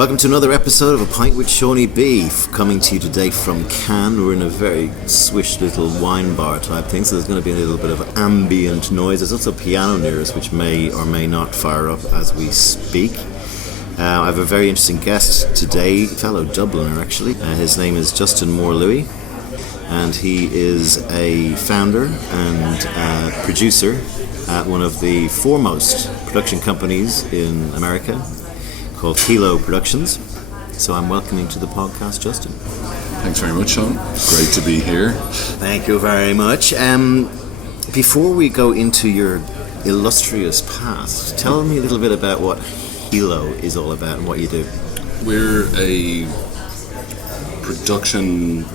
Welcome to another episode of A Pint with Seaniebee, coming to you today from Cannes. We're in a very swish little wine bar type thing, so there's going to be a little bit of ambient noise. There's also a piano near us, which may or may not fire up as we speak. I have a very interesting guest today, a fellow Dubliner actually. His name is Moore Lewy, and he is a founder and producer at one of the foremost production companies in America, called Kilo Productions. So I'm welcoming to the podcast Justin. Thanks very much, Sean. Great to be here. Thank you very much. Before we go into your illustrious past, tell me a little bit about what Kilo is all about and what you do. We're a production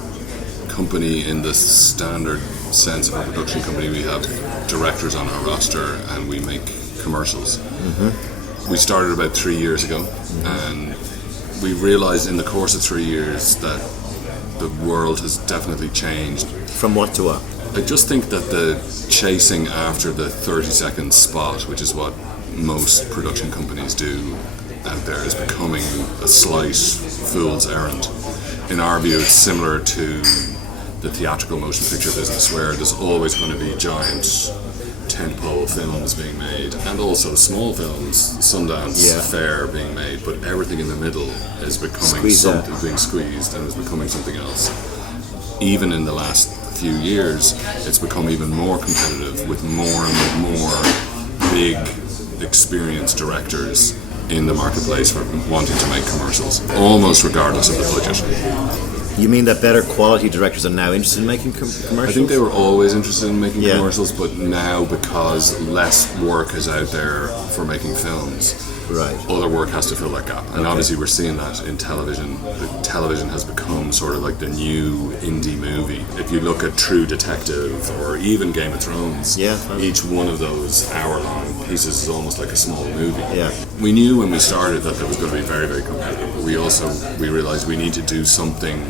company in the standard sense of a production company. We have directors on our roster and we make commercials. Mm-hmm. We started about 3 years ago, and we realized in the course of 3 years that the world has definitely changed. From what to what? I just think that the chasing after the 30-second spot, which is what most production companies do out there, is becoming a slight fool's errand. In our view, it's similar to the theatrical motion picture business, where there's always going to be giant tentpole films being made, and also small films, Sundance Fair being made, but everything in the middle is becoming being squeezed and is becoming something else. Even in the last few years, it's become even more competitive with more and more big, experienced directors in the marketplace for wanting to make commercials, almost regardless of the budget. You mean that better quality directors are now interested in making commercials? I think they were always interested in making commercials, but now because less work is out there for making films, right, other work has to fill that gap. And obviously we're seeing that in television. The television has become sort of like the new indie movie. If you look at True Detective or even Game of Thrones, each one of those hour-long pieces is almost like a small movie. Yeah. We knew when we started that it was going to be very, very competitive, but we realized we need to do something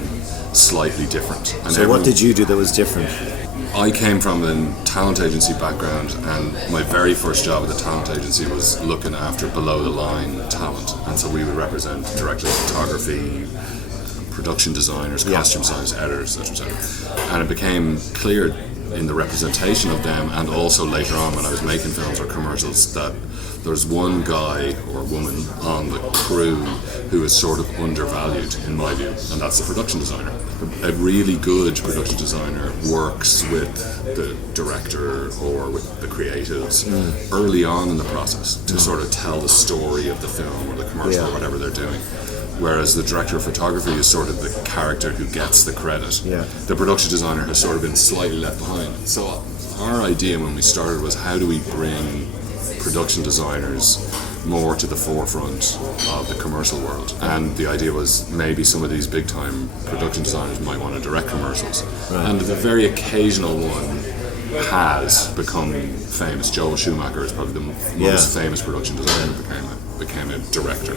slightly different. And so what did you do that was different? I came from a talent agency background, and my very first job at the talent agency was looking after below-the-line talent. And so we would represent directors of photography, production designers, costume designers, editors, etc. And it became clear in the representation of them, and also later on when I was making films or commercials, that there's one guy or woman on the crew who is sort of undervalued in my view, and that's the production designer. A really good production designer works with the director or with the creatives early on in the process to sort of tell the story of the film or the commercial or whatever they're doing. Whereas the director of photography is sort of the character who gets the credit. The production designer has sort of been slightly left behind. So our idea when we started was, how do we bring production designers more to the forefront of the commercial world? And the idea was, maybe some of these big time production designers might want to direct commercials. And the very occasional one has become famous. Joel Schumacher is probably the most famous production designer who became a director.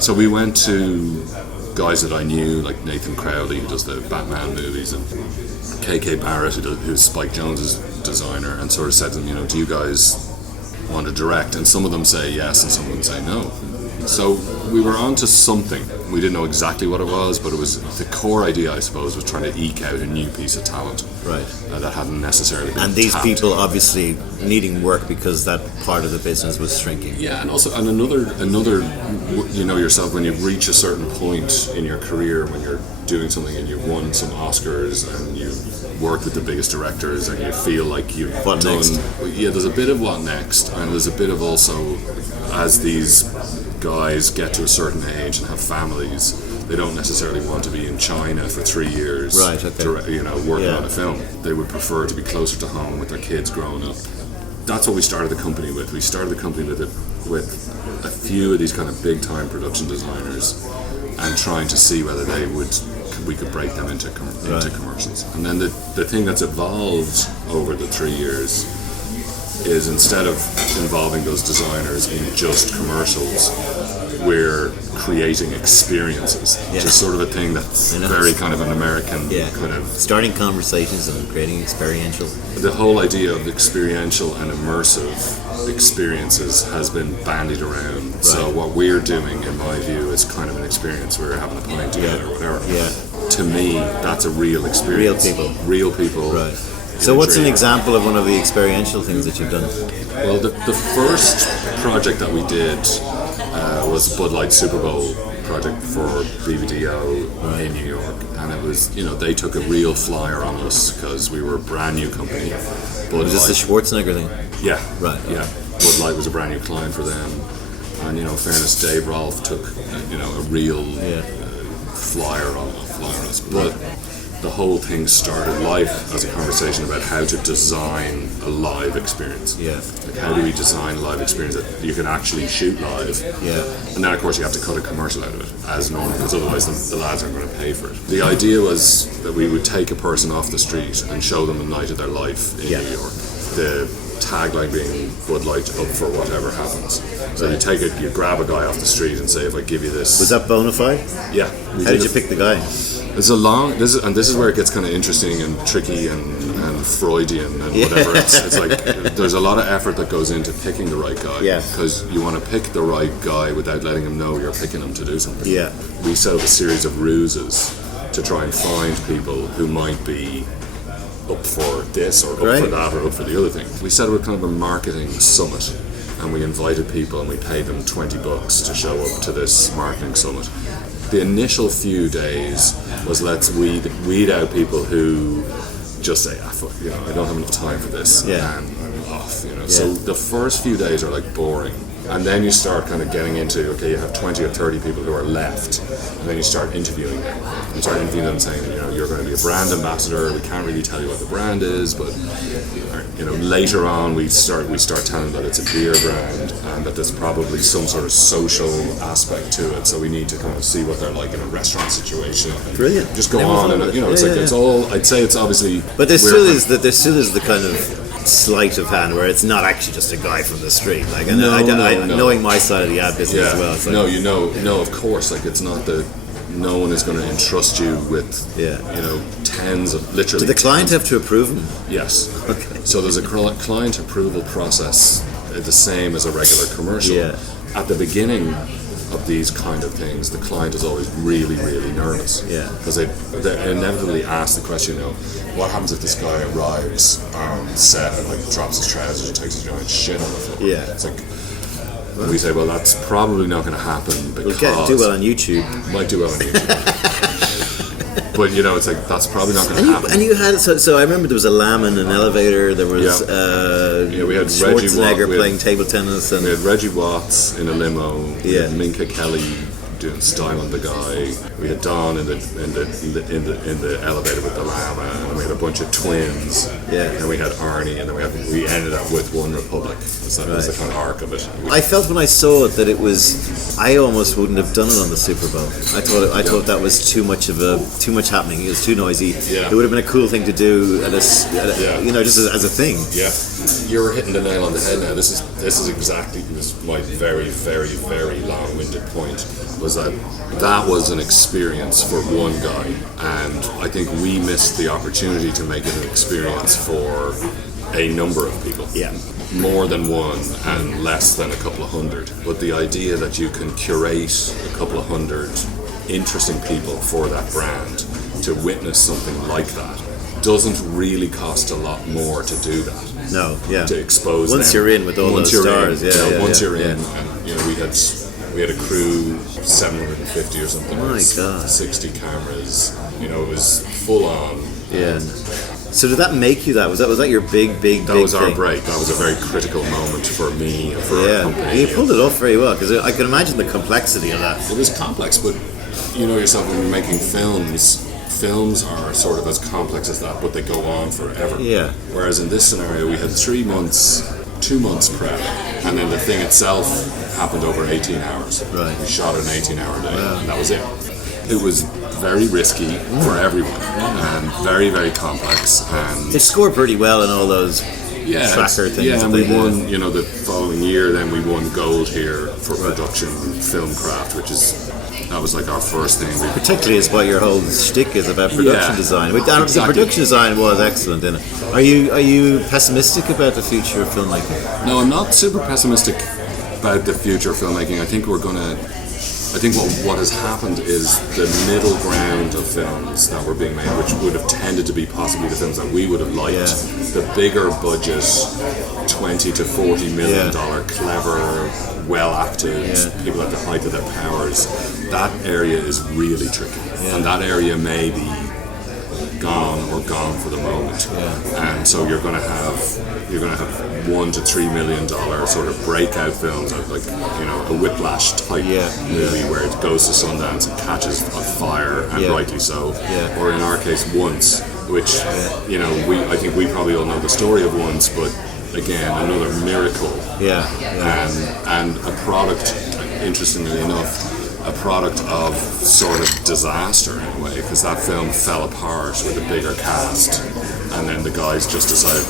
So we went to guys that I knew, like Nathan Crowley, who does the Batman movies, and KK Barrett, who's Spike Jonze's designer, and sort of said to them, do you guys want to direct? And some of them say yes and some of them say no. So we were onto something. We didn't know exactly what it was, but it was the core idea, I suppose, was trying to eke out a new piece of talent that hadn't necessarily been and these tapped. People obviously needing work because that part of the business was shrinking. And another yourself, when you reach a certain point in your career, when you're doing something and you've won some Oscars and you've worked with the biggest directors and you feel like you've what done next? There's a bit of what next, and there's a bit of also, as these guys get to a certain age and have families, they don't necessarily want to be in China for 3 years working on a film. They would prefer to be closer to home with their kids growing up. That's what we started the company with. We started the company with a few of these kind of big time production designers, and trying to see whether we could break them into commercials. And then the thing that's evolved over the 3 years is, instead of involving those designers in just commercials, we're creating experiences, which is sort of a thing that's very kind of an American kind of... Starting conversations and creating experiential. The whole idea of experiential and immersive experiences has been bandied around. Right. So what we're doing, in my view, is kind of an experience. We're having a pint together or whatever. Yeah. To me, that's a real experience. Real people. Right. So what's an example of one of the experiential things that you've done? Well, the first project that we did was Bud Light Super Bowl project for BBDO in New York, and it was, they took a real flyer on us because we were a brand new company. Was this the Schwarzenegger thing? Yeah. Right. Yeah. Bud Light was a brand new client for them, and in fairness, Dave Rolfe took a real flyer on us, but the whole thing started life as a conversation about how to design a live experience. Yeah. Like, how do we design a live experience that you can actually shoot live? Yeah. And then, of course, you have to cut a commercial out of it, as normal, because otherwise the lads aren't going to pay for it. The idea was that we would take a person off the street and show them the night of their life in New York. The tagline being Bud Light up for whatever happens. So you grab a guy off the street and say, if I give you this... Was that bona fide? Yeah. How did you pick the guy? It's this is where it gets kind of interesting and tricky and Freudian and whatever. It's like there's a lot of effort that goes into picking the right guy. Because you want to pick the right guy without letting him know you're picking him to do something. Yeah. We set up a series of ruses to try and find people who might be up for this or up for that or up for the other thing. We set up kind of a marketing summit, and we invited people and we paid them $20 to show up to this marketing summit. The initial few days was let's weed out people who just say, I don't have enough time for this, and I'm off. So the first few days are like boring, and then you start kind of getting into, okay, you have 20 or 30 people who are left, and then you start interviewing them. You start interviewing them saying, you're going to be a brand ambassador. We can't really tell you what the brand is, but later on we start telling them that it's a beer brand and that there's probably some sort of social aspect to it. So we need to kind of see what they're like in a restaurant situation. Brilliant. Just go on, and it's all. I'd say it's obviously. But there still is the kind of sleight of hand where it's not actually just a guy from the street. Like, knowing my side of the ad business as well. It's like, of course, like it's not that. No one is going to entrust you with, tens of literally. Do the client have to approve them? Yes. Okay. So there's a client approval process, the same as a regular commercial. Yeah. At the beginning of these kind of things, the client is always really, really nervous. Yeah. Because they inevitably ask the question, what happens if this guy arrives on set and drops his trousers and takes a giant shit on the floor? Yeah. It's like. We say, well, that's probably not going to happen because... We'll do well on YouTube. Might do well on YouTube. But, it's like, that's probably not going to happen. And you had... So I remember there was a lamb in an elevator. There was we had Schwarzenegger playing table tennis. And we had Reggie Watts in a limo. We Yeah. had Minka Kelly doing Style on the Guy. We had Don in the elevator with the llama, and we had a bunch of twins. Yeah. And we had Arnie, and then we ended up with One Republic. So that was the kind of arc of it. I felt when I saw it that it was. I almost wouldn't have done it on the Super Bowl. I thought that was too much happening. It was too noisy. Yeah. It would have been a cool thing to do just as a thing. Yeah, you're hitting the nail on the head now. This is exactly my very, very, very long-winded point. Was that was an experience for one guy, and I think we missed the opportunity to make it an experience for a number of people. Yeah. More than one and less than a couple of hundred. But the idea that you can curate a couple of hundred interesting people for that brand to witness something like that doesn't really cost a lot more to do that. No, yeah. To expose once them. You're in with all those stars, once you're in, and we had a crew 750 or something. My God. 60 cameras. It was full on. Yeah. So did that make you that? Was that your big That was our thing? break. That was a very critical moment for me and for our company. You pulled it off very well, because I can imagine the complexity of that. It was complex, but you know yourself when you're making films are sort of as complex as that, but they go on forever. Yeah. Whereas in this scenario, we had 3 months, 2 months prep, and then the thing itself happened over 18 hours. Right. We shot an 18-hour day, and that was it. It was very risky for everyone, and very, very complex. And it scored pretty well in all those tracker things. Yeah, and that we they won, the following year, then we won gold here for production film craft, that was like our first thing. Particularly is what your whole shtick is about production design. But the production design was excellent in it. Are you pessimistic about the future of filmmaking? No, I'm not super pessimistic about the future of filmmaking. I think what has happened is the middle ground of films that were being made, which would have tended to be possibly the films that we would have liked, the bigger budget, $20 to $40 million, clever, well acted, people at the height of their powers. That area is really tricky, and that area may be gone for the moment. And so you're going to have $1 to $3 million sort of breakout films, like a Whiplash type movie where it goes to Sundance and catches on fire, and rightly so. Or in our case, Once, which I think we probably all know the story of Once, but again, another miracle. And a product, interestingly enough, a product of sort of disaster in a way, because that film fell apart with a bigger cast, and then the guys just decided,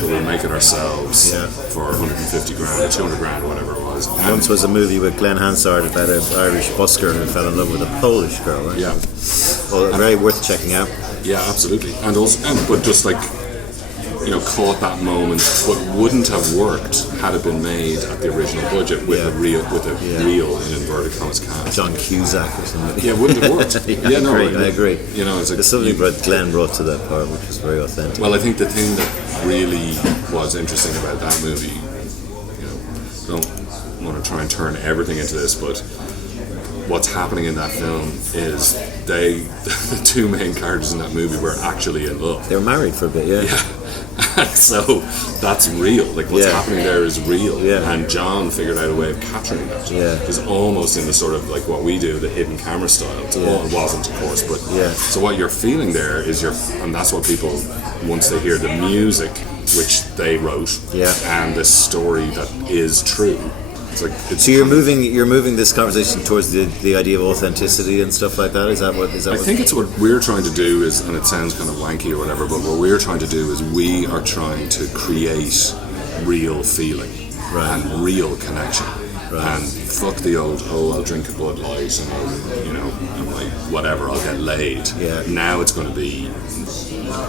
we'll make it ourselves for 150 grand or 200 grand or whatever it was. Once was a movie with Glenn Hansard about an Irish busker who fell in love with a Polish girl, right? Well, very worth checking out. Yeah, absolutely. But just like, caught that moment, but wouldn't have worked had it been made at the original budget with a real in inverted commas cast. John Cusack or something. Yeah, wouldn't have worked. I agree. It's like, there's something Glenn brought to that part which was very authentic. Well, I think the thing that really was interesting about that movie, don't want to try and turn everything into this, but what's happening in that film is the two main characters in that movie were actually in love. They were married for a bit, So that's real. Like what's happening there is real. And John figured out a way of capturing that. It's almost in the sort of like what we do, the hidden camera style. It wasn't, of course, but so what you're feeling there is and that's what people, once they hear the music, which they wrote, and the story that is true. So you're moving this conversation towards the idea of authenticity and stuff like that. Is that what? I think it's what we're trying to do is, and it sounds kind of wanky or whatever, but what we're trying to do is we are trying to create real feeling and real connection. And fuck the old, I'll drink a Bud Light and I'm like, whatever, I'll get laid. Now it's going to be,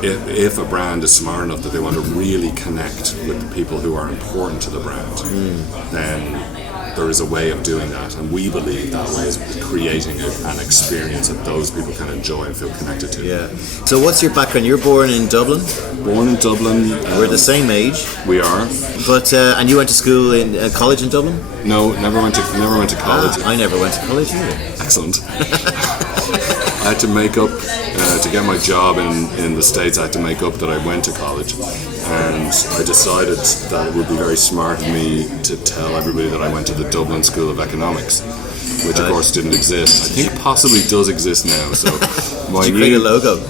if a brand is smart enough that they want to really connect with the people who are important to the brand, then there is a way of doing that, and we believe that way is creating an experience that those people can enjoy and feel connected to. So what's your background? You're born in Dublin? Born in Dublin. We're the same age. We are. But and you went to school in college in Dublin? No, never went to college. I never went to college either. Excellent. I had to make up, to get my job in the States, I had to make up that I went to college. And I decided that it would be very smart of me to tell everybody that I went to the Dublin School of Economics, which of course didn't exist. I think possibly does exist now. So my new logo.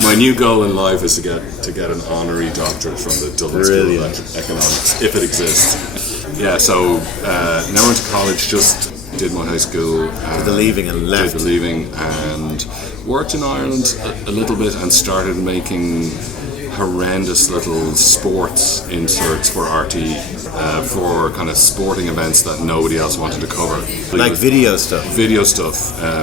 My new goal in life is to get an honorary doctorate from the Dublin School of Economics, if it exists. So never went to college, just did my high school. Did the leaving and left. Did the leaving and worked in Ireland a little bit and started making horrendous little sports inserts for RTE, for kind of sporting events that nobody else wanted to cover. Like video stuff? Video stuff. I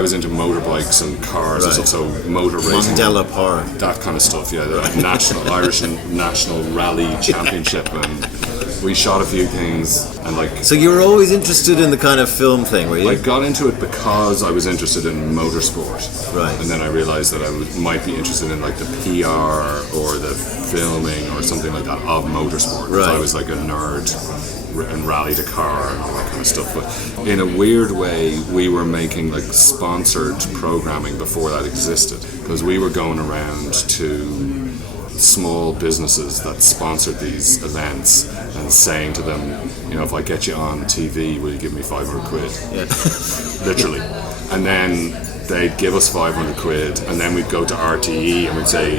was into motorbikes and cars and stuff, so motor racing. Mandela Par. That kind of stuff, National Irish and National Rally Championship, and we shot a few things and So you were always interested in the kind of film thing, were you? I got into it because I was interested in motorsport. Right. And then I realized that I might be interested in like the PR or the filming or something like that of motorsport. Right. So I was like a nerd and rallied a car and all that kind of stuff. But in a weird way, we were making like sponsored programming before that existed, because we were going around to small businesses that sponsored these events and saying to them, if I get you on TV, will you give me 500 quid? Literally. And then they'd give us 500 quid, and then we'd go to RTE and we'd say,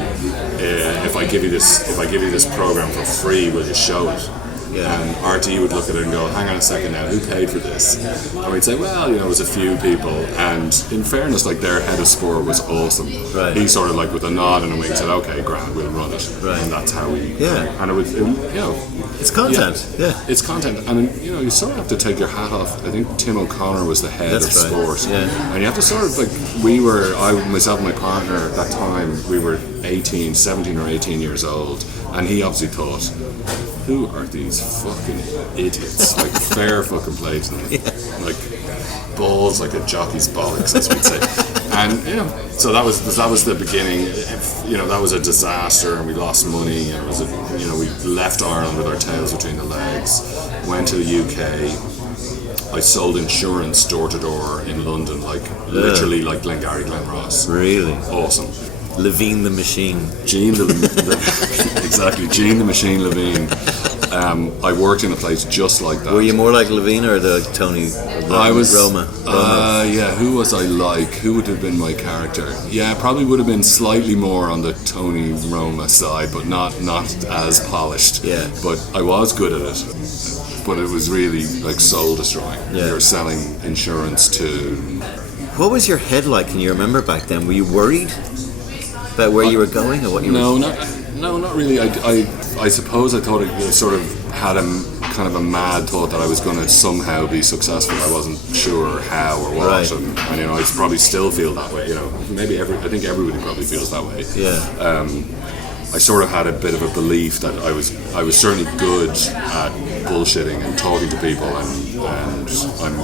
if I give you this program for free, will you show it? Yeah. And RT would look at it and go, hang on a second now, who paid for this? And we'd say, well, it was a few people. And in fairness, their head of sport was awesome. Right. He sort of with a nod and a wink said, okay, grand, we'll run it. Right. And that's how we... Yeah. And it's content. Yeah. It's content. And, you sort of have to take your hat off. I think Tim O'Connor was the head of sport. Yeah. And you have to sort of, myself and my partner at that time, we were 17 or 18 years old. And he obviously thought, who are these fucking idiots? Fair fucking play to them. Yeah. Balls like a jockey's bollix, as we'd say. And, so that was the beginning. That was a disaster, and we lost money, and it was we left Ireland with our tails between the legs, went to the UK. I sold insurance door to door in London, literally like Glengarry Glen Ross. Really? Awesome. Levine the Machine. Exactly, Gene the Machine Levine. I worked in a place just like that. Were you more like Levine or the Tony? I was Roma. Who was I like? Who would have been my character? Yeah, probably would have been slightly more on the Tony Roma side, but not as polished. Yeah. But I was good at it. But it was really soul destroying. Yeah. You're selling insurance to. What was your head like? Can you remember back then? Were you worried about where you were going or what you were? No, not really. I suppose I thought it sort of had a kind of a mad thought that I was going to somehow be successful. I wasn't sure how or what, right. and I probably still feel that way. Maybe I think everybody probably feels that way. Yeah. I sort of had a bit of a belief that I was certainly good at bullshitting and talking to people, and I'm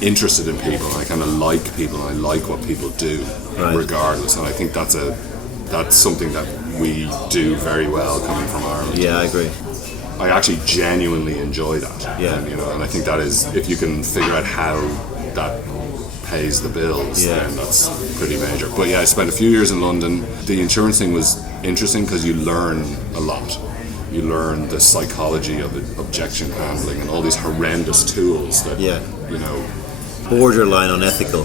interested in people, and I kind of like people, and I like what people do, right. regardless. And I think that's something that we do very well coming from Ireland. Yeah, I agree. I actually genuinely enjoy that. Yeah. And I think that is, if you can figure out how that pays the bills, yeah. then that's pretty major. But yeah, I spent a few years in London. The insurance thing was interesting because you learn a lot. You learn the psychology of objection handling and all these horrendous tools that, borderline unethical.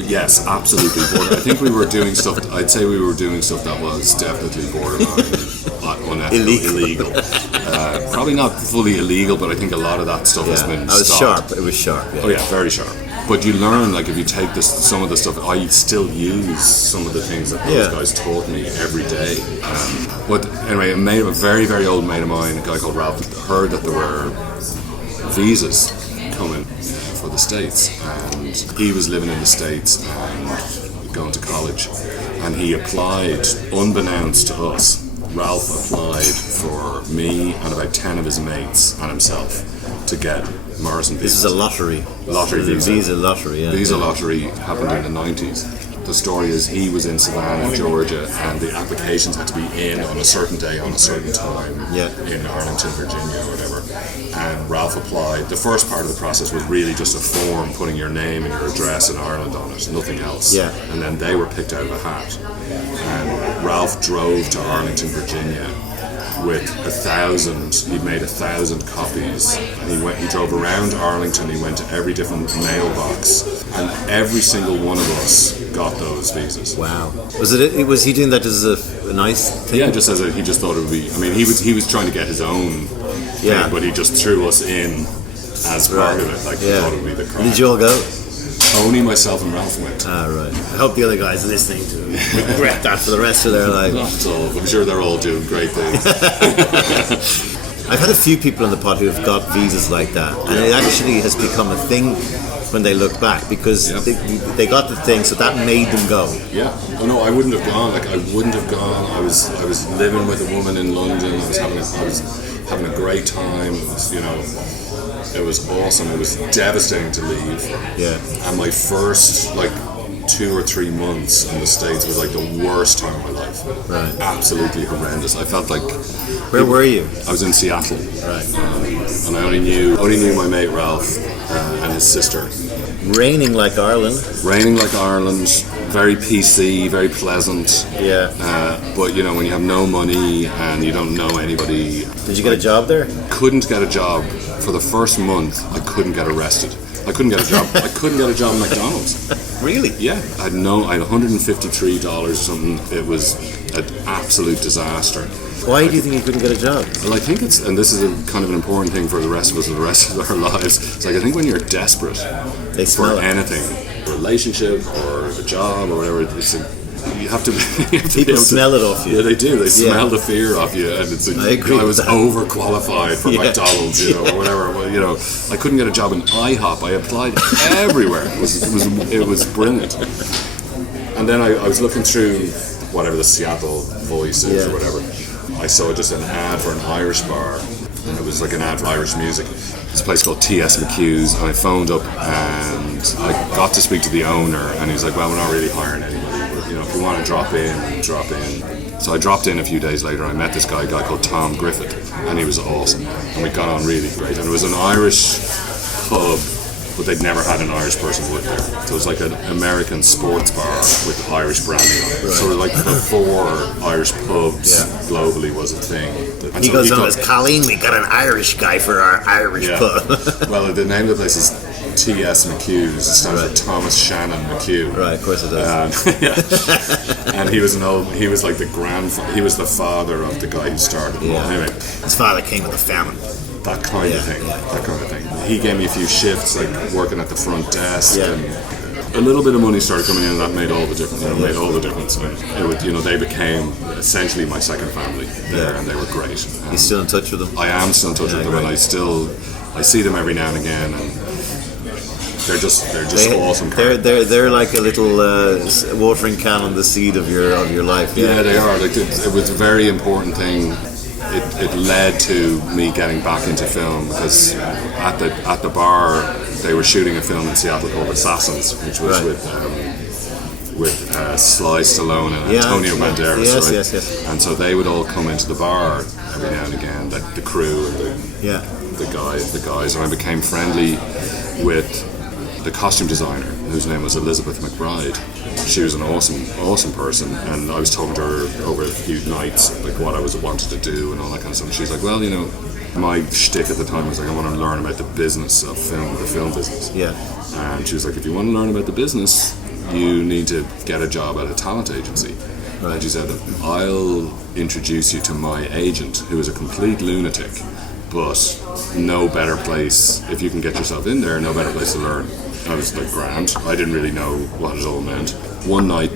Yes, absolutely. I think we were doing stuff. I'd say we were doing stuff that was definitely borderline unethical, illegal. Probably not fully illegal, but I think a lot of that stuff has been stopped. It was sharp. Yeah. Oh yeah, very sharp. But you learn, if you take some of the stuff, I still use some of the things that those guys taught me every day. But anyway, a very, very old mate of mine, a guy called Ralph, heard that there were visas coming for the States, and he was living in the States and going to college, and he applied, unbeknownst to us. Ralph applied for me and about 10 of his mates and himself to get Morrison visas. This is a lottery. Visa lottery, yeah. Visa lottery happened in the 90s. The story is he was in Savannah, Georgia, and the applications had to be in on a certain day, on a certain time, in Arlington, Virginia, or whatever. And Ralph applied. The first part of the process was really just a form putting your name and your address in Ireland on it, nothing else. Yeah. And then they were picked out of a hat. And Ralph drove to Arlington, Virginia with 1,000, he'd made 1,000 copies, and he drove around Arlington, he went to every different mailbox, and every single one of us got those visas. Wow. Was he doing that as a nice thing? Yeah, he just thought it would be, he was trying to get his own thing, but he just threw us in as part of it, he thought it would be the crime. Did you all go? Tony, myself, and Ralph went. Right. I hope the other guys listening to regret that for the rest of their life. Not at all. I'm sure they're all doing great things. I've had a few people on the pod who have got visas like that, and it actually has become a thing when they look back, because they got the thing, so that made them go. Yeah. Oh no, I wouldn't have gone. I wouldn't have gone. I was living with a woman in London. I was having a great time. It was awesome. It was devastating to leave. Yeah. And my first 2 or 3 months in the States was the worst time of my life. Right. Absolutely horrendous. I felt like. Where were you? I was in Seattle. Right. And I only knew my mate Ralph and his sister. Raining like Ireland. Very PC, very pleasant. Yeah. But when you have no money and you don't know anybody. Did you get a job there? Couldn't get a job. For the first month, I couldn't get arrested. I couldn't get a job. I couldn't get a job at McDonald's. Really? Yeah. I had $153 or something. It was an absolute disaster. Why do you think you couldn't get a job? Well, I think it's, and this is a kind of an important thing for the rest of us and the rest of our lives. It's like, I think when you're desperate for anything, a relationship or a job or whatever, it's like, you have to people smell it off you. Yeah, they do. They smell the fear off you, and it's like, I was overqualified for McDonald's, or whatever. Well, I couldn't get a job in IHOP. I applied everywhere. It was brilliant. And then I was looking through whatever the Seattle Voice is or whatever. I saw just an ad for an Irish bar, and it was like an ad for Irish music. It's a place called T.S. McHugh's, and I phoned up and I got to speak to the owner, and he was like, well, we're not really hiring anybody, but if you want to drop in. So I dropped in a few days later. I met this guy called Tom Griffith, and he was awesome, and we got on really great. And it was an Irish pub, but they'd never had an Irish person work there. So it was like an American sports bar with Irish branding on it. Right. So like before Irish pubs globally was a thing. And he goes on as, Colleen, we got an Irish guy for our Irish pub. Well, the name of the place is T.S. McHugh's. It stands for Thomas Shannon McHugh. Right, of course it does. And he was like he was the father of the guy who started it. Well, anyway, his father came with a famine. That kind of thing. He gave me a few shifts, like working at the front desk, and a little bit of money started coming in, and that made all the difference. Made all the difference. And they became essentially my second family there, and they were great. And you still in touch with them? I am still in touch with them, and I see them every now and again, and they're just awesome. They're like a little watering can on the seed of your life. Yeah, they are. Like it was a very important thing. It led to me getting back into film, because at the bar they were shooting a film in Seattle called Assassins, which was with Sly Stallone and Antonio Banderas. Yes. And so they would all come into the bar every now and again, the crew and the guys, and I became friendly with the costume designer, whose name was Elizabeth McBride. She was an awesome person, and I was talking to her over a few nights, like what I wanted to do and all that kind of stuff. And she's like, well, my shtick at the time was like, I want to learn about the business of film, the film business. Yeah. And she was like, if you want to learn about the business, you need to get a job at a talent agency. Right. And she said, I'll introduce you to my agent, who is a complete lunatic, but no better place, if you can get yourself in there, no better place to learn. I was like, grand. I didn't really know what it all meant. One night,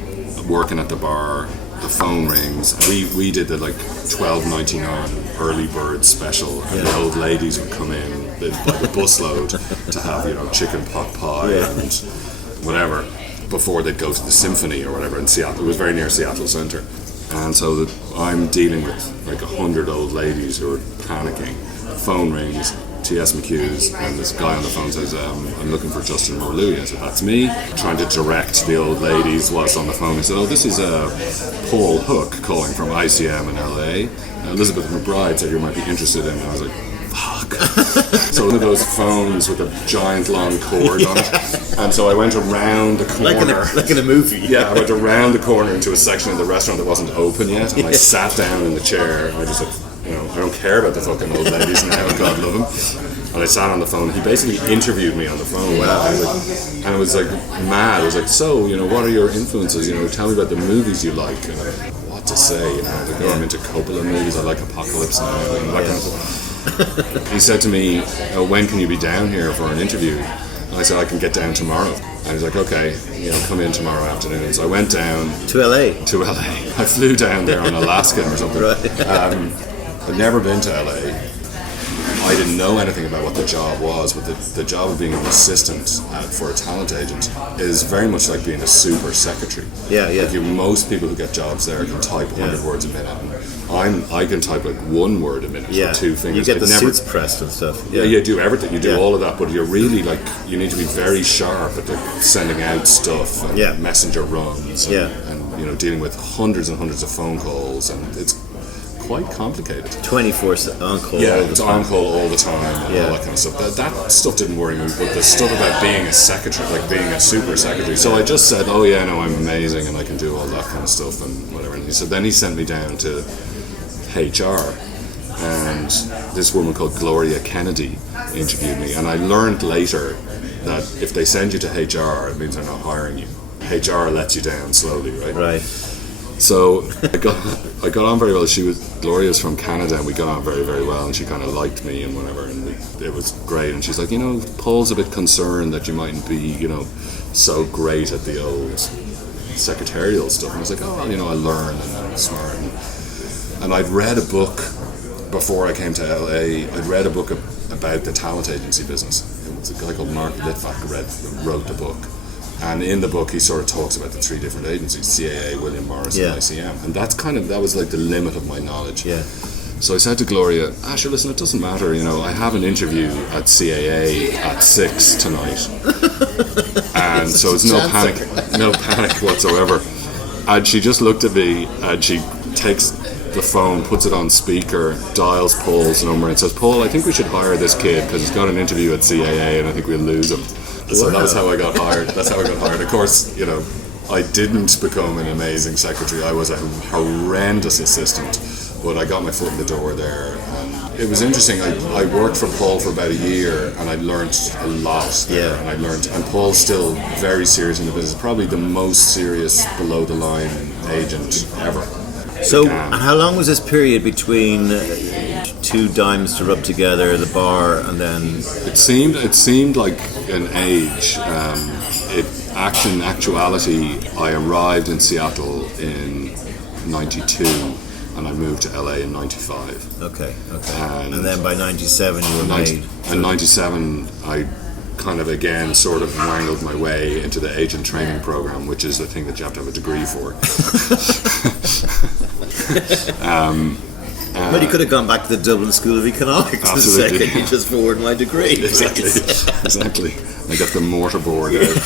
working at the bar, the phone rings. We did the like $12.99 early bird special, and the old ladies would come in by the busload to have chicken pot pie and whatever before they'd go to the symphony or whatever in Seattle. It was very near Seattle Center, and so I'm dealing with like 100 old ladies who are panicking. Phone rings. T.S. McHugh's, and this guy on the phone says, I'm looking for Justin Moore Lewy. I said, that's me. Trying to direct the old ladies whilst on the phone. He said, oh, this is Paul Hook calling from ICM in LA. Elizabeth McBride said you might be interested in it. I was like, fuck. So one of those phones with a giant long cord on it. And so I went around the corner. Like in a movie. Yeah, I went around the corner into a section of the restaurant that wasn't open yet, and I sat down in the chair, and I just like, I don't care about the fucking old ladies now, God love them. And I sat on the phone. He basically interviewed me on the phone. Wow. And it was like mad. I was like, so, what are your influences? Tell me about the movies you like. And what to say? I'm into Coppola movies. I like Apocalypse Now and that kind of stuff. He said to me, when can you be down here for an interview? And I said, I can get down tomorrow. And he's like, okay, come in tomorrow afternoon. So I went down to LA. I flew down there on Alaskan or something. Right. I'd never been to LA. I didn't know anything about what the job was, but the job of being an assistant for a talent agent is very much like being a super secretary. Yeah. Like most people who get jobs there can type 100 words a minute. And I can type like 1 word a minute with 2 fingers. You get the suits pressed and stuff. Yeah, you do everything. You do all of that, but you're really you need to be very sharp at sending out stuff and messenger runs and dealing with hundreds and hundreds of phone calls, and it's quite complicated. 24 on call. Yeah, it's on call all the time and all that kind of stuff. That stuff didn't worry me, but the stuff about being a secretary, like being a super secretary. So I just said, oh yeah, no, I'm amazing and I can do all that kind of stuff and whatever. And then he sent me down to HR, and this woman called Gloria Kennedy interviewed me, and I learned later that if they send you to HR, it means they're not hiring you. HR lets you down slowly, right? Right. So I got on very well. Gloria's from Canada, and we got on very, very well, and she kind of liked me and whatever, and it was great. And she's like, Paul's a bit concerned that you mightn't be, so great at the old secretarial stuff. And I was like, oh, well, I'll learn and I'm smart. And I'd read a book before I came to LA. I'd read a book about the talent agency business. It was a guy called Mark Litvak wrote the book. And in the book, he sort of talks about the three different agencies: CAA, William Morris, and ICM. And that was like the limit of my knowledge. Yeah. So I said to Gloria, sure, listen, it doesn't matter, I have an interview at CAA at 6 tonight. And so it's no panic whatsoever. And she just looked at me, and she takes the phone, puts it on speaker, dials Paul's number, and says, Paul, I think we should hire this kid because he's got an interview at CAA and I think we'll lose him. So that was how I got hired. That's how I got hired. Of course, I didn't become an amazing secretary. I was a horrendous assistant, but I got my foot in the door there. And it was interesting. I worked for Paul for about a year, and I learned a lot there. Yeah. And Paul's still very serious in the business. Probably the most serious below the line agent ever. So, how long was this period between two dimes to rub together, the bar, and then? It seemed like an age. In actuality, I arrived in Seattle in '92, and I moved to LA in '95. Okay. And then by '97, you were made. In '97, I kind of again sort of wangled my way into the agent training program, which is the thing that you have to have a degree for. But you could have gone back to the Dublin School of Economics the second you just forward my degree. Exactly. I got the mortar board out.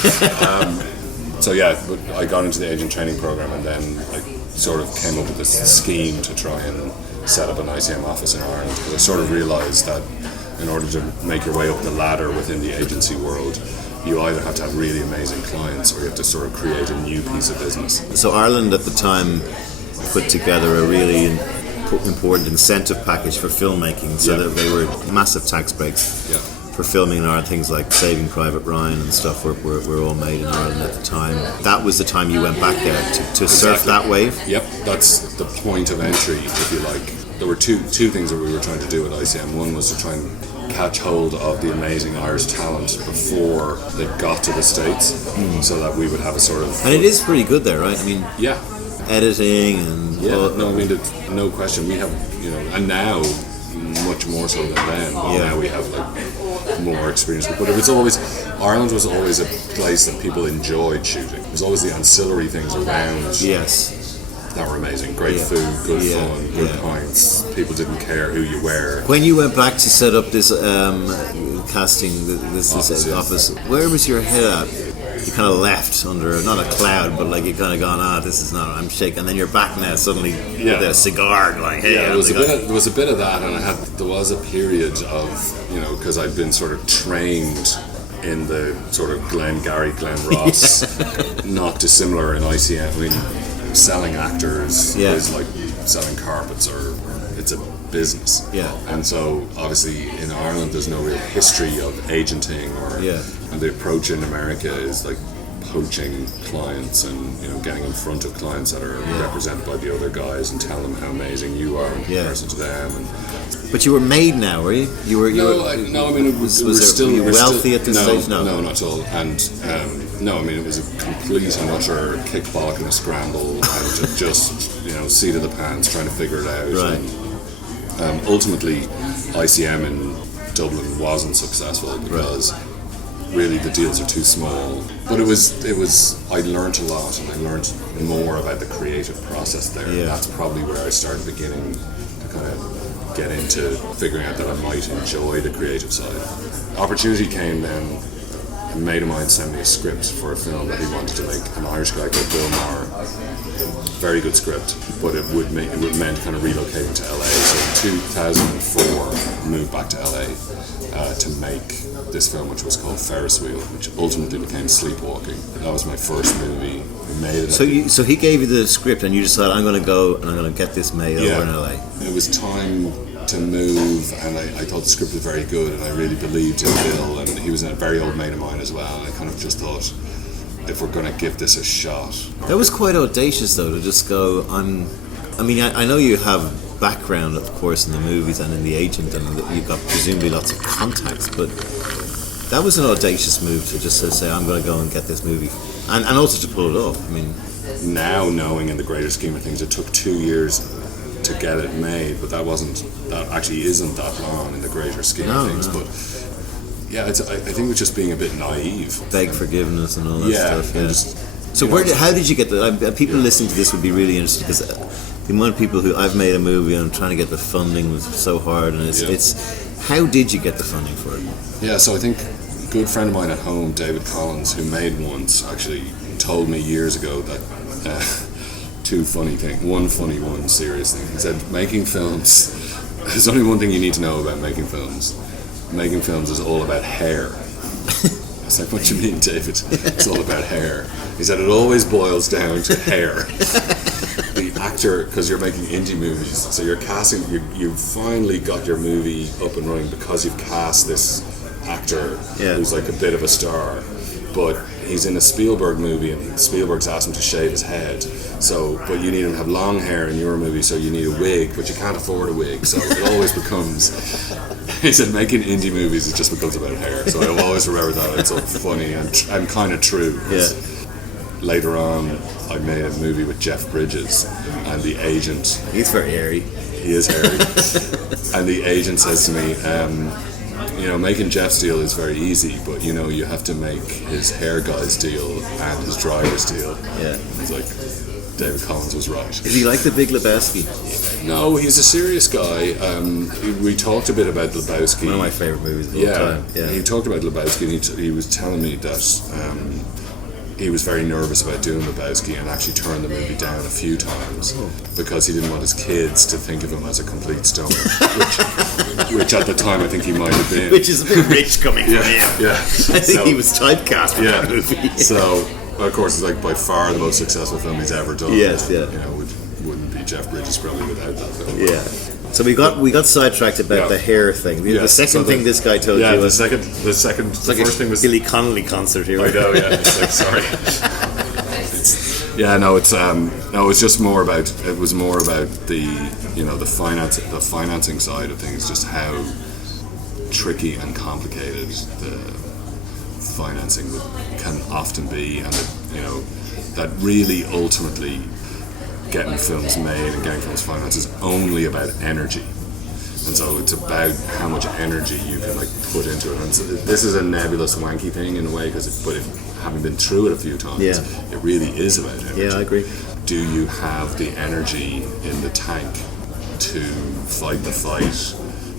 But I got into the agent training program, and then I sort of came up with this scheme to try and set up an ICM office in Ireland, because I sort of realised that in order to make your way up the ladder within the agency world, you either have to have really amazing clients or you have to sort of create a new piece of business. So Ireland at the time put together a really important incentive package for filmmaking, so that they were massive tax breaks for filming in Ireland. Things like Saving Private Ryan and stuff were all made in Ireland at the time. That was the time you went back there to surf that wave? Yep, that's the point of entry, if you like. There were two things that we were trying to do at ICM. One was to try and catch hold of the amazing Irish talent before they got to the States, so that we would have a sort of... And it is pretty good there, right? I mean, editing and... no question. We have, and now much more so than then. Now we have more experience. But Ireland was always a place that people enjoyed shooting. There was always the ancillary things around. Yes. That were amazing. Great food, good fun, good pints. People didn't care who you were. When you went back to set up this casting, this office, where was your head at? You kind of left under, not a cloud, but you kind of gone, this is not, I'm shaking. And then you're back now suddenly with a cigar going, hey. There was a bit of that, and there was a period of, because I'd been sort of trained in the sort of Glen Ross, not dissimilar in ICM. I mean, selling actors is like selling carpets, or it's a business. And so obviously in Ireland there's no real history of agenting, and the approach in America is like poaching clients and getting in front of clients that are represented by the other guys and tell them how amazing you are in comparison to them. But you were made now, were you? Were you wealthy at this stage? No, not at all. And it was a complete and utter kickball and a scramble, and just seat of the pants, trying to figure it out. Right. And, ultimately, ICM in Dublin wasn't successful because really the deals are too small. But it was. I learned a lot, and I learned more about the creative process there. And that's probably where I started beginning to kind of get into figuring out that I might enjoy the creative side. Opportunity came then. A mate of mine sent me a script for a film that he wanted to make. An Irish guy called Bill Maher. Very good script, but it would meant kind of relocating to LA. So in 2004, moved back to LA to make this film, which was called Ferris Wheel, which ultimately became Sleepwalking. That was my first movie. We made it. So he gave you the script, and you decided, I'm going to go and I'm going to get this made over in LA. It was time to move, and I thought the script was very good, and I really believed in Bill, and he was a very old mate of mine as well, and I kind of just thought, if we're going to give this a shot. That was quite audacious, though, to just go, I know you have background, of course, in the movies and in the agent, and you've got presumably lots of contacts, but that was an audacious move to just sort of say, I'm going to go and get this movie, and also to pull it off. I mean, now knowing in the greater scheme of things, it took 2 years to get it made, but that actually isn't that long in the greater scheme of things. But yeah, I think it's just being a bit naive, beg forgiveness and all that stuff. Yeah. So how did you get that? People listening to this would be really interested, because the amount of people who I've made a movie and I'm trying to get the funding was so hard, and it's how did you get the funding for it? Yeah, so I think a good friend of mine at home, David Collins, who made Once, actually told me years ago that one funny, one serious thing. He said, making films, there's only one thing you need to know about making films. Making films is all about hair. I was like, what do you mean, David? It's all about hair. He said, it always boils down to hair. The actor, because you're making indie movies, so you're casting, you finally got your movie up and running because you've cast this actor who's like a bit of a star, but he's in a Spielberg movie and Spielberg's asked him to shave his head, but you need him to have long hair in your movie, so you need a wig, but you can't afford a wig, so it always becomes, he said, making indie movies, it just becomes about hair. So I'll always remember that. It's so funny and kind of true. Later on, I made a movie with Jeff Bridges, and the agent, he's very hairy. He is hairy. And the agent says to me, making Jeff's deal is very easy, but you have to make his hair guy's deal and his driver's deal. Yeah. He's like, David Collins was right. Is he like the Big Lebowski? No, he's a serious guy. We talked a bit about Lebowski. One of my favorite movies of all time. Yeah. He talked about Lebowski, and he was telling me that he was very nervous about doing Lebowski and actually turned the movie down a few times because he didn't want his kids to think of him as a complete stoner, which at the time I think he might have been. Which is a bit rich coming from him. Yeah. I think he was typecast for that movie. So, of course, it's like by far the most successful film he's ever done. Yes, yeah. Wouldn't be Jeff Bridges probably without that film. Yeah. So we got sidetracked about the hair thing. The second thing this guy told you was the first thing was Billy Connolly concert here. I know, yeah. It's like, sorry. It was just more about the financing side of things, just how tricky and complicated the financing can often be, and that really ultimately getting films made and getting films financed is only about energy, and so it's about how much energy you can put into it. And so this is a nebulous, wanky thing in a way, but having been through it a few times, it really is about energy. Yeah, I agree. Do you have the energy in the tank to fight the fight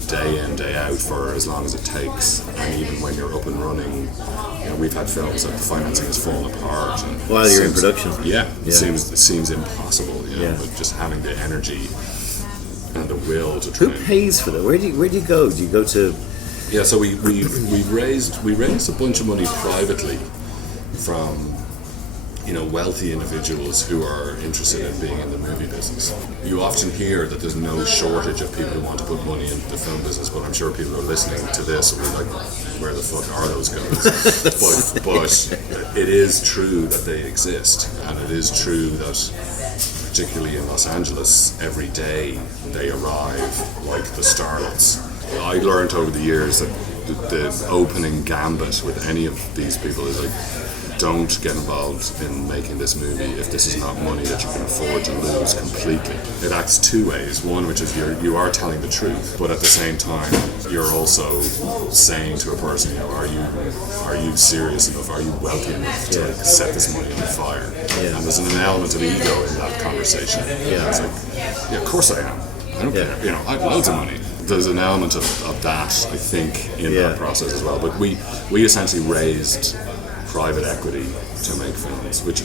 day in, day out for as long as it takes? And even when you're up and running, we've had films that the financing has fallen apart. And while you're in production. It seems impossible, but just having the energy and the will to try. Who pays for that? Where do you go? Do you go to... Yeah, so we raised a bunch of money privately from wealthy individuals who are interested in being in the movie business. You often hear that there's no shortage of people who want to put money into the film business, but I'm sure people who are listening to this will be like, where the fuck are those guys? but it is true that they exist, and it is true that particularly in Los Angeles, every day they arrive like the starlets. I learned over the years that the opening gambit with any of these people is don't get involved in making this movie if this is not money that you can afford to lose completely. It acts two ways. One, which is you are telling the truth, but at the same time you're also saying to a person, are you serious enough? Are you wealthy enough to set this money on fire? And there's an element of ego in that conversation. It's of course I am. I don't care. I have loads of money. There's an element of that, I think, in that process as well. But we essentially raised private equity to make films, which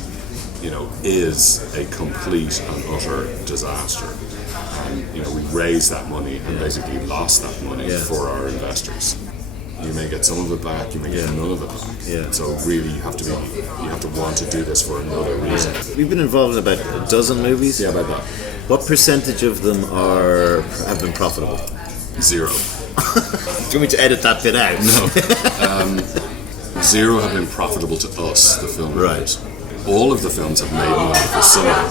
is a complete and utter disaster. And we raised that money and basically lost that money for our investors. You may get some of it back, you may get none of it back. So really, you have to want to do this for another reason. We've been involved in about a dozen movies. Yeah, about that. What percentage of them have been profitable? 0. Do you want me to edit that bit out? No. Zero have been profitable to us, the film. Right. All of the films have made money for someone.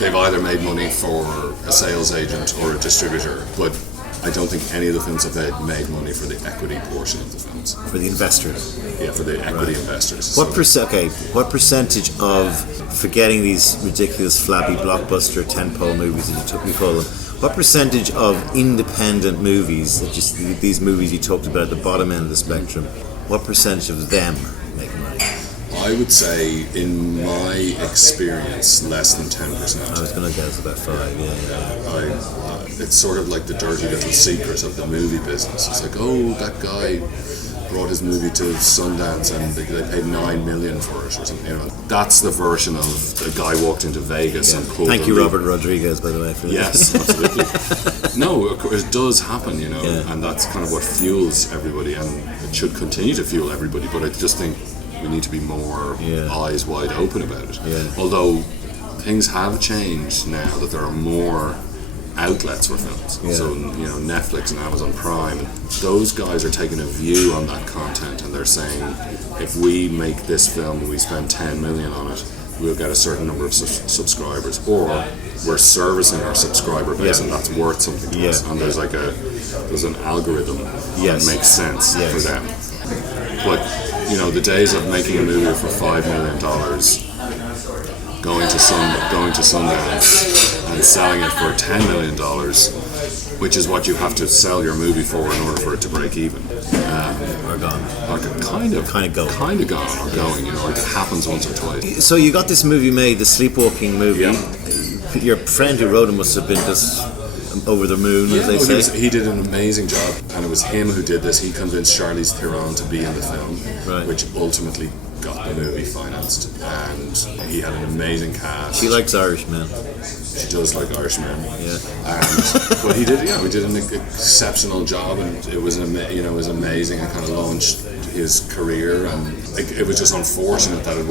They've either made money for a sales agent or a distributor, but I don't think any of the films have made money for the equity portion of the films. For the investors. Yeah, for the equity investors. What percentage of, forgetting these ridiculous flappy blockbuster tentpole movies that you call them, what percentage of independent movies, these movies you talked about at the bottom end of the spectrum, what percentage of them make money? I would say, in my experience, less than 10%. I was going to guess about 5, yeah. It's sort of like the dirty little secret of the movie business. It's like, oh, that guy brought his movie to Sundance and they paid $9 million for it or something. You know, that's the version of the guy walked into Vegas and pulled. Thank you, Robert Rodriguez, by the way. For yes, absolutely. No, it does happen, you know, and that's kind of what fuels everybody, and it should continue to fuel everybody. But I just think we need to be more eyes wide open about it. Yeah. Although things have changed now that there are more outlets for films. Yeah. So, you know, Netflix and Amazon Prime, those guys are taking a view on that content, and they're saying, if we make this film and we spend 10 million on it, we'll get a certain number of subscribers, or we're servicing our subscriber base, and that's worth something to us. And there's an algorithm that makes sense for them. But, you know, the days of making a movie for $5 million, going to Sundance and selling it for $10 million, which is what you have to sell your movie for in order for it to break even. Are gone. Are kind of gone or going, you know, like it happens once or twice. So you got this movie made, the Sleepwalking movie. Yeah. Your friend who wrote it must have been just over the moon, as they say. He did an amazing job, and it was him who did this. He convinced Charlize Theron to be in the film, which ultimately got the movie financed, and he had an amazing cast. She likes Irish men. She does like Irish men. Yeah. But he did an exceptional job, and it was it was amazing. It kind of launched his career, and it was just unfortunate that it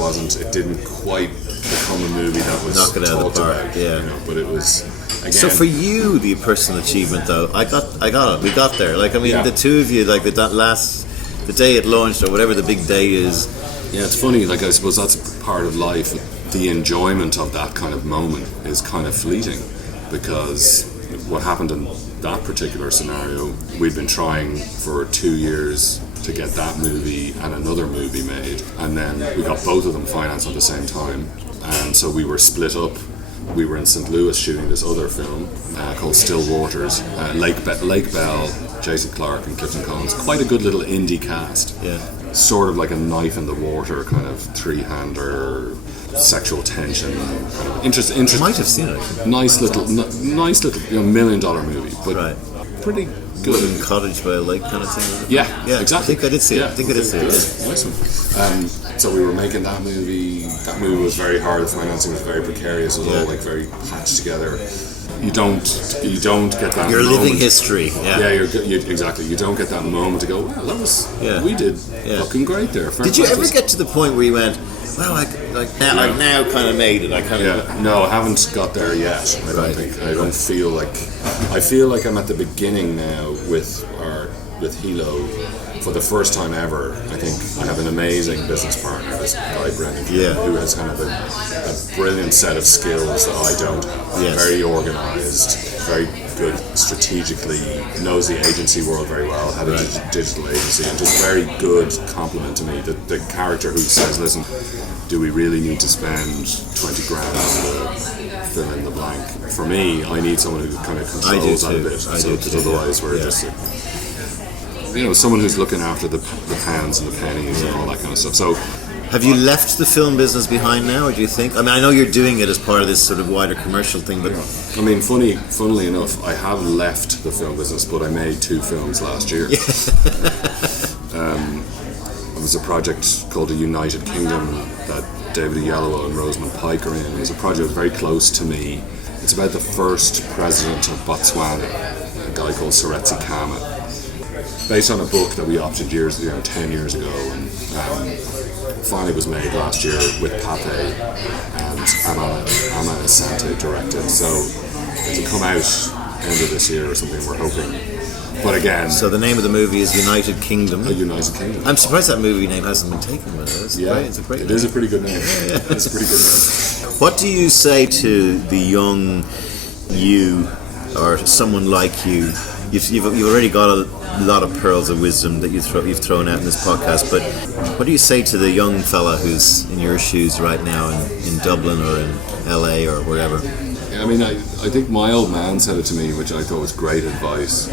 didn't quite become a movie that was knock it out talked of the park. about. Yeah. You know, but it was. Again, so for you, the personal achievement, though, I got it. We got there. Like, I mean, the two of you, like the day it launched or whatever the big day is. Yeah, it's funny. Like, I suppose that's part of life. The enjoyment of that kind of moment is kind of fleeting, because what happened in that particular scenario, we'd been trying for 2 years to get that movie and another movie made, and then we got both of them financed at the same time, and so we were split up. We were in St. Louis shooting this other film called Still Waters. Lake Bell, Jason Clarke and Clifton Collins. Quite a good little indie cast. Yeah. Sort of like a knife in the water kind of three-hander, sexual tension. Kind of interesting. I might have seen it. Nice little $1 million movie, but pretty good. Wooden cottage by a lake kind of thing. Yeah, exactly. I think I did see it. I think I did see it. Nice one. So we were making that movie. That movie was very hard. The financing was very precarious. It was all like very patched together. You don't get that. You're moment. living history. Yeah. Exactly. You don't get that moment to go, wow, that was we did fucking great there. Did you ever get to the point where you went, well, I've now kind of made it. No, I haven't got there yet. I don't think. I don't feel like. I feel like I'm at the beginning now with Hilo. For the first time ever, I think I have an amazing business partner, this guy Brendan, who has kind of a brilliant set of skills that I don't have. Yes. Very organised, very good strategically, knows the agency world very well, had a digital agency, and just very good compliment to me. The character who says, listen, do we really need to spend 20 grand on the fill in the blank? For me, I need someone who kind of controls that a bit. Because otherwise we're just... someone who's looking after the pounds and the pennies and all that kind of stuff. So, have you left the film business behind now, or do you think? I mean, I know you're doing it as part of this sort of wider commercial thing, but I mean, funnily enough, I have left the film business, but I made 2 films last year. It was a project called A United Kingdom that David Oyelowo and Rosamund Pike are in. It was a project very close to me. It's about the first president of Botswana, a guy called Seretse Khama. Based on a book that we optioned 10 years ago, and finally was made last year with Pape and Ama Asante directed. So it'll come out end of this year or something, we're hoping. But again, So the name of the movie is United Kingdom. a United Kingdom. I'm surprised that movie name hasn't been taken with it. It's a great it name. is a pretty good name. It's a pretty good name. What do you say to the young you, or someone like you? You've already got a lot of pearls of wisdom that you've thrown out in this podcast, but what do you say to the young fella who's in your shoes right now in Dublin or in LA or wherever? I mean, I think my old man said it to me, which I thought was great advice,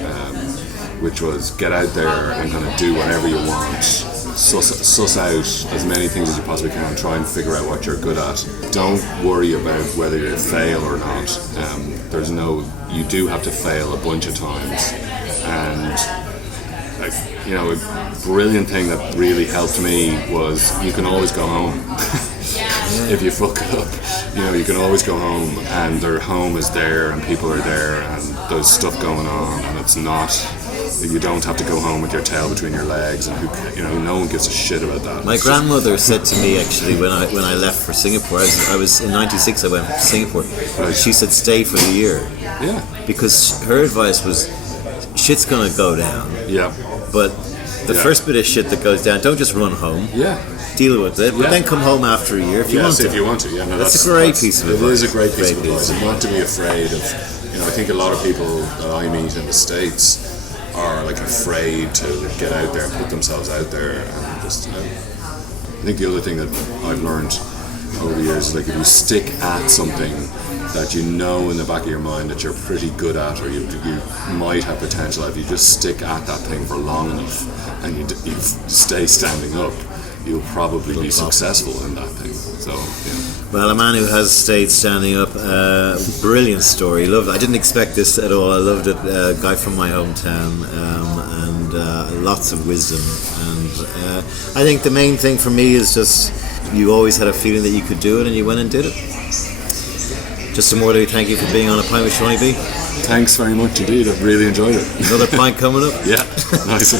which was get out there and kind of do whatever you want. Suss out as many things as you possibly can. Try and figure out what you're good at. Don't worry about whether you fail or not. You do have to fail a bunch of times. And a brilliant thing that really helped me was you can always go home. If you fuck it up, you can always go home, and their home is there, and people are there, and there's stuff going on, and it's not. You don't have to go home with your tail between your legs, and no one gives a shit about that. My grandmother said to me actually when I left for Singapore, I was in '96. I went to Singapore. Right. She said stay for the year. Yeah. Because her advice was, shit's gonna go down. Yeah. But the first bit of shit that goes down, don't just run home. Yeah. Deal with it, but then come home after a year if you want to. If you want to, yeah. No, that's a great piece of advice. It is a great piece of advice, and not to be afraid of. I think a lot of people that I meet in the States are like afraid to get out there and put themselves out there, and just. I think the other thing that I've learned over the years is like if you stick at something that you know in the back of your mind that you're pretty good at, or you might have potential at, if you just stick at that thing for long enough and you stay standing up, you'll probably be successful in that thing. So, Well, a man who has stayed standing up, brilliant story. I didn't expect this at all. I loved it. A guy from my hometown, and lots of wisdom. And I think the main thing for me is just you always had a feeling that you could do it, and you went and did it. Justin Moore Lewy, thank you for being on A Pint with Seaniebee. Thanks very much indeed. I've really enjoyed it. Another pint coming up? Yeah, nice.